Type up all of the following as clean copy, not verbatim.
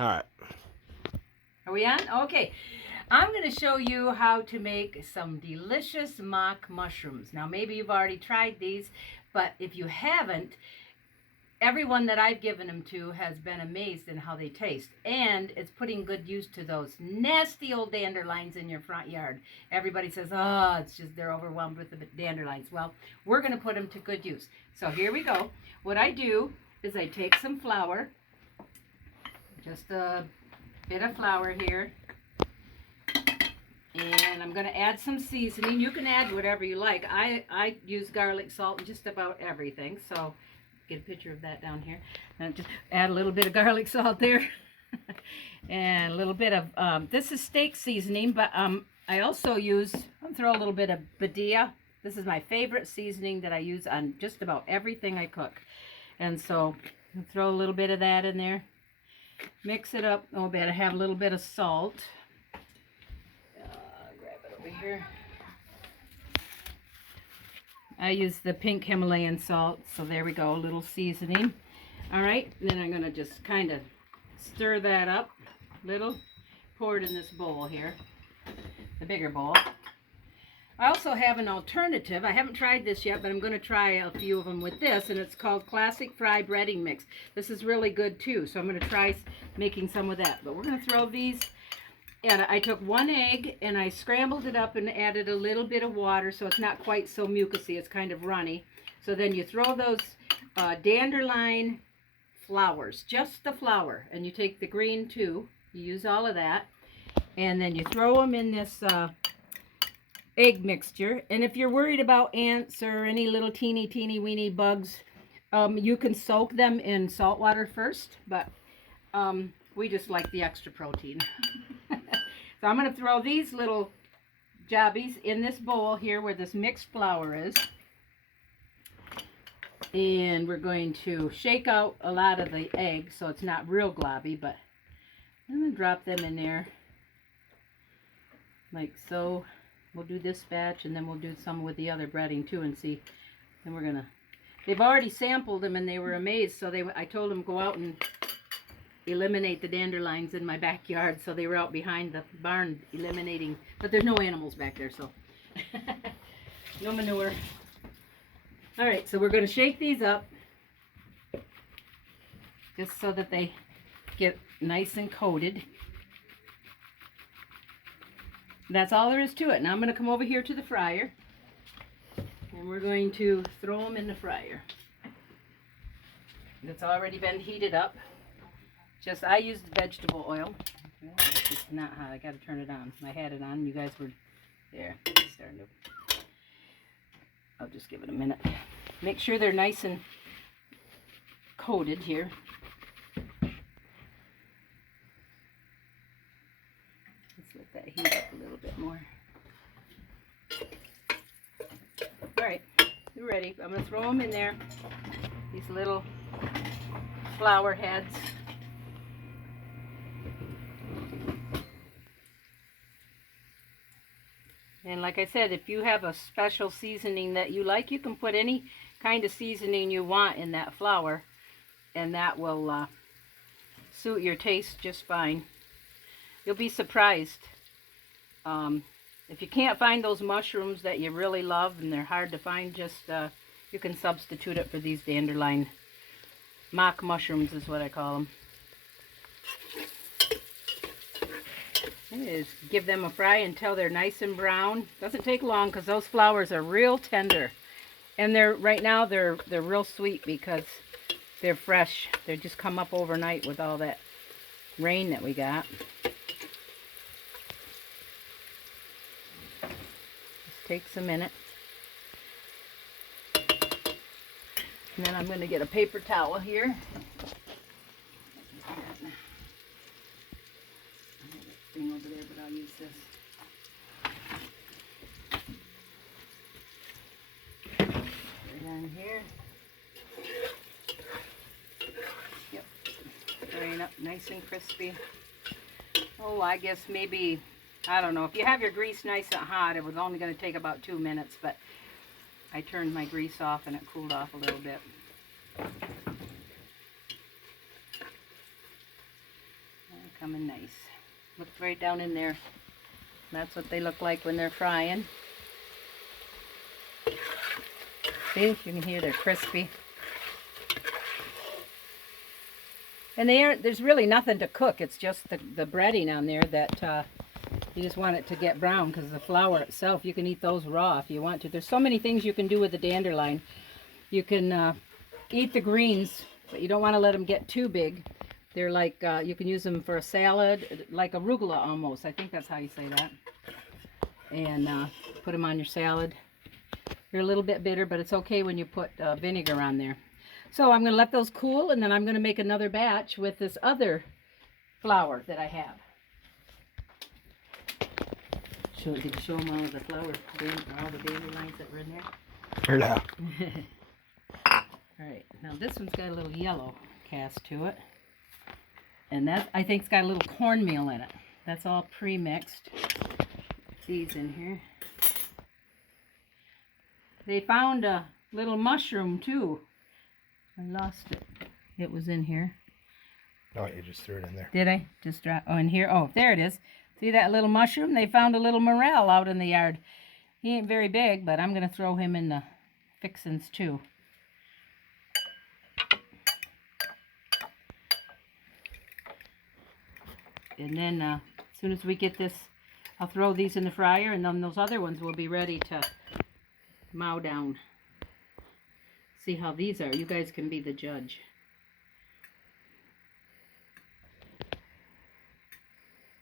All right. Are we on? Okay. I'm going to show you how to make some delicious mock mushrooms. Now, maybe you've already tried these, but if you haven't, everyone that I've given them to has been amazed in how they taste. And it's putting good use to those nasty old dandelions in your front yard. Everybody says, oh, it's just they're overwhelmed with the dandelions. Well, we're going to put them to good use. So here we go. What I do is I take some flour, just a bit of flour here, and I'm going to add some seasoning. You can add whatever you like. I use garlic salt in just about everything, so get a picture of that down here. And just add a little bit of garlic salt there. And a little bit of, this is steak seasoning, but I also use, I'll throw a little bit of badilla. This is my favorite seasoning that I use on just about everything I cook. And so I'll throw a little bit of that in there. Mix it up. Oh, I better have a little bit of salt. Grab it over here. I use the pink Himalayan salt, so there we go, a little seasoning. All right, then I'm going to just kind of stir that up a little. Pour it in this bowl here, the bigger bowl. I also have an alternative. I haven't tried this yet, but I'm going to try a few of them with this, and it's called Classic Fry Breading Mix. This is really good too, so I'm going to try making some with that. But we're going to throw these, and I took 1 egg, and I scrambled it up and added a little bit of water, so it's not quite so mucousy. It's kind of runny. So then you throw those dandelion flowers, just the flower, and you take the green too. You use all of that, and then you throw them in this egg mixture. And if you're worried about ants or any little teeny weeny bugs, you can soak them in salt water first, but we just like the extra protein. So I'm going to throw these little jobbies in this bowl here where this mixed flour is, and we're going to shake out a lot of the egg so it's not real globby, but I'm going to drop them in there like so. We'll do this batch, and then we'll do some with the other breading too and see. Then we're gonna, they've already sampled them and they were amazed, so I told them go out and eliminate the dandelions in my backyard, so they were out behind the barn eliminating, but there's no animals back there, so no manure. All right, so we're gonna shake these up just so that they get nice and coated. That's all there is to it. Now I'm going to come over here to the fryer, and we're going to throw them in the fryer. It's already been heated up. Just, I used vegetable oil. It's just not hot. I got to turn it on. I had it on. You guys were there. It's starting to. I'll just give it a minute. Make sure they're nice and coated here. Let that heat up a little bit more. All right, you're ready. I'm going to throw them in there, these little flower heads. And like I said, if you have a special seasoning that you like, you can put any kind of seasoning you want in that flour, and that will suit your taste just fine. You'll be surprised. If you can't find those mushrooms that you really love and they're hard to find, just you can substitute it for these dandelion mock mushrooms is what I call them. Is give them a fry until they're nice and brown. Doesn't take long because those flowers are real tender, and they're right now they're real sweet because they're fresh. They just come up overnight with all that rain that we got. Takes a minute. And then I'm going to get a paper towel here. I have a thing over there, but I'll use this. Right on here. Yep. Frying up nice and crispy. Oh, I guess maybe, I don't know. If you have your grease nice and hot, it was only going to take about 2 minutes, but I turned my grease off and it cooled off a little bit. coming nice. Look right down in there. That's what they look like when they're frying. See, you can hear they're crispy. And there's really nothing to cook. It's just the breading on there that you just want it to get brown, because the flour itself, you can eat those raw if you want to. There's so many things you can do with the dandelion. You can eat the greens, but you don't want to let them get too big. They're like, you can use them for a salad, like arugula almost. I think that's how you say that. And put them on your salad. They're a little bit bitter, but it's okay when you put vinegar on there. So I'm going to let those cool, and then I'm going to make another batch with this other flour that I have. Did you show them all of the flour, all the dandelions that were in there? Yeah. Alright, now this one's got a little yellow cast to it. And that, I think, it's got a little cornmeal in it. That's all pre-mixed. These in here. They found a little mushroom too. I lost it. It was in here. Oh, you just threw it in there. Did I? Just drop. Oh, in here. Oh, there it is. See that little mushroom? They found a little morel out in the yard. He ain't very big, but I'm going to throw him in the fixins too. And then as soon as we get this, I'll throw these in the fryer, and then those other ones will be ready to mow down. See how these are. You guys can be the judge.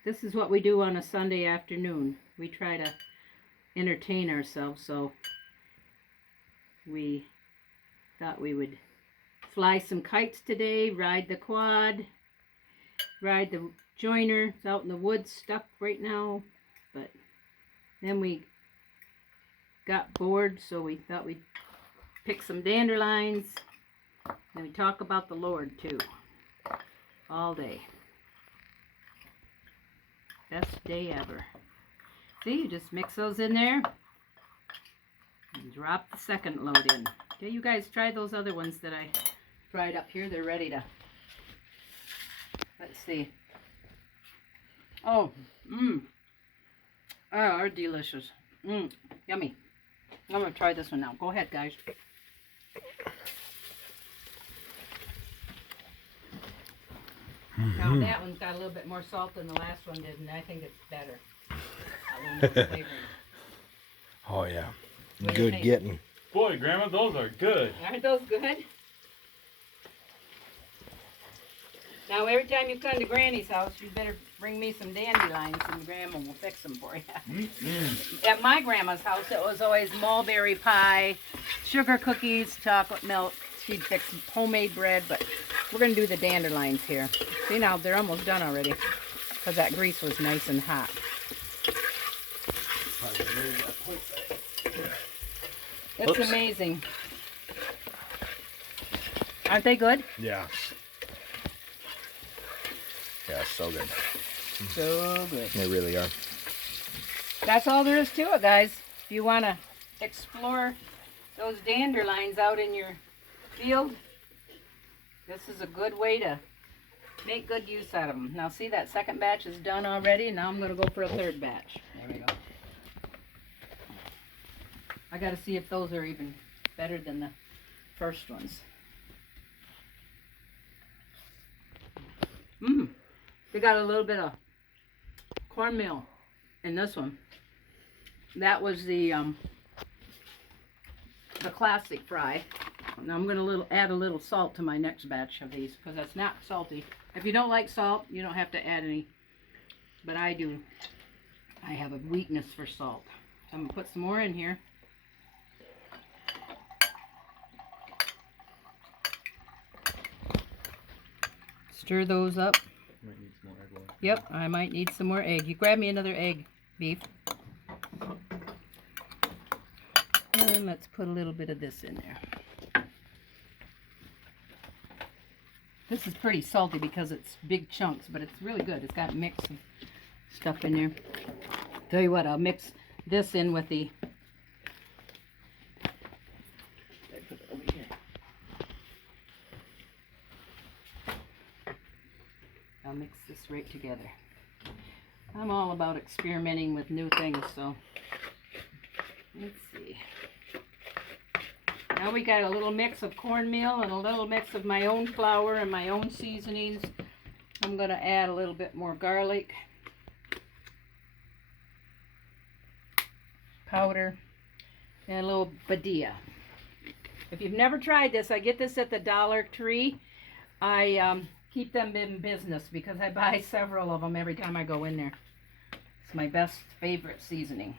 This is what we do on a Sunday afternoon. We try to entertain ourselves, so we thought we would fly some kites today, ride the quad, ride the joiner. It's out in the woods, stuck right now, but then we got bored, so we thought we'd pick some dandelions, and we talk about the Lord too, all day. Best day ever. See, you just mix those in there and drop the second load in. Okay, you guys try those other ones that I fried up here. They're ready to, let's see. Oh, are delicious. Yummy. I'm going to try this one now. Go ahead, guys. Now that one's got a little bit more salt than the last one did, and I think it's better. A little more flavoring. Oh yeah, What do you good think? getting. Boy, Grandma, those are good. Aren't those good? Now every time you come to Granny's house, you better bring me some dandelions, and Grandma will fix them for you. At my grandma's house, it was always mulberry pie, sugar cookies, chocolate milk. She'd fix homemade bread, but we're going to do the dandelions here. See, now they're almost done already, because that grease was nice and hot. It's amazing. Aren't they good? Yeah. Yeah, so good. So good. They really are. That's all there is to it, guys. If you want to explore those dandelions out in your field, this is a good way to make good use out of them. Now see, that second batch is done already. Now I'm going to go for a third batch. There we go. I got to see if those are even better than the first ones. They got a little bit of cornmeal in this one. That was the classic fry. Now I'm going to add a little salt to my next batch of these, because that's not salty. If you don't like salt, you don't have to add any. But I do. I have a weakness for salt. So I'm going to put some more in here. Stir those up. Might need some more egg white. Yep, I might need some more egg. You grab me another egg, Beef. And let's put a little bit of this in there. This is pretty salty because it's big chunks, but it's really good. It's got mix of stuff in there. Tell you what, I'll mix this in with the... Put it over here. I'll mix this this right together. I'm all about experimenting with new things, so let's see. Now we got a little mix of cornmeal and a little mix of my own flour and my own seasonings. I'm going to add a little bit more garlic powder and a little badilla. If you've never tried this, I get this at the Dollar Tree. I keep them in business because I buy several of them every time I go in there. It's my best favorite seasoning.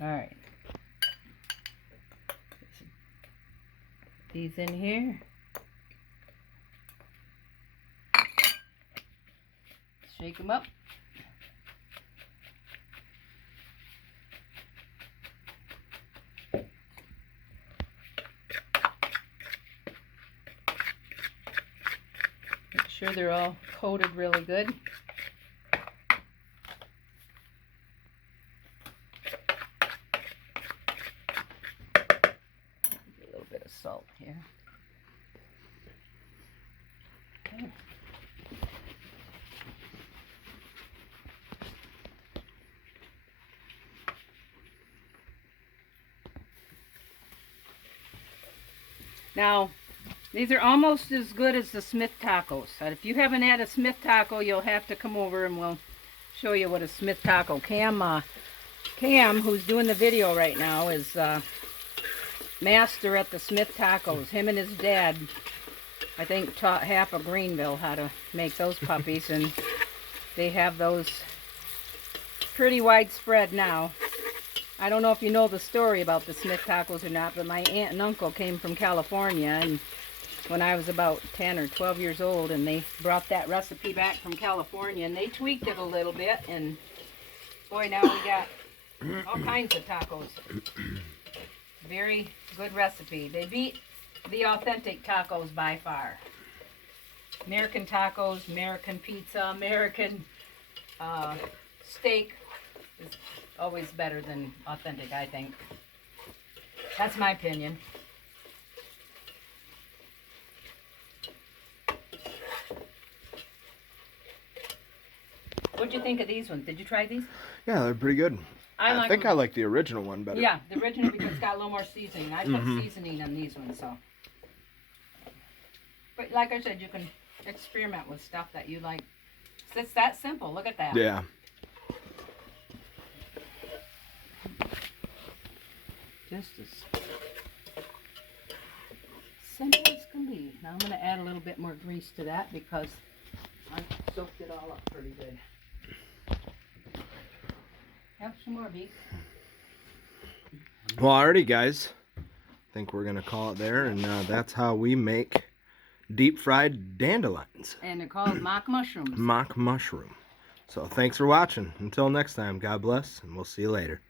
All right. These in here. Shake them up. Make sure they're all coated really good. A little bit of salt here. Okay. Now, these are almost as good as the Smith tacos. If you haven't had a Smith taco, you'll have to come over and we'll show you what a Smith taco. Cam, who's doing the video right now, is master at the Smith tacos. Him and his dad, I think, taught half of Greenville how to make those puppies, and they have those pretty widespread now. I don't know if you know the story about the Smith tacos or not, but my aunt and uncle came from California, and when I was about 10 or 12 years old, and they brought that recipe back from California, and they tweaked it a little bit, and boy, now we got all kinds of tacos. Very good recipe. They beat the authentic tacos by far. American tacos, American pizza, American steak is always better than authentic, I think. That's my opinion. What'd you think of these ones? Did you try these? Yeah, they're pretty good. I think them. I like the original one better. Yeah, the original because it's got a little more seasoning. I put seasoning on these ones, so. But like I said, you can experiment with stuff that you like. It's that simple. Look at that. Yeah. Just as simple as can be. Now I'm going to add a little bit more grease to that because I soaked it all up pretty good. Have some more beef. Well, alrighty, guys. I think we're going to call it there, and that's how we make deep fried dandelions. And they're called mock mushrooms. Mock mushroom. So thanks for watching. Until next time, God bless, and we'll see you later.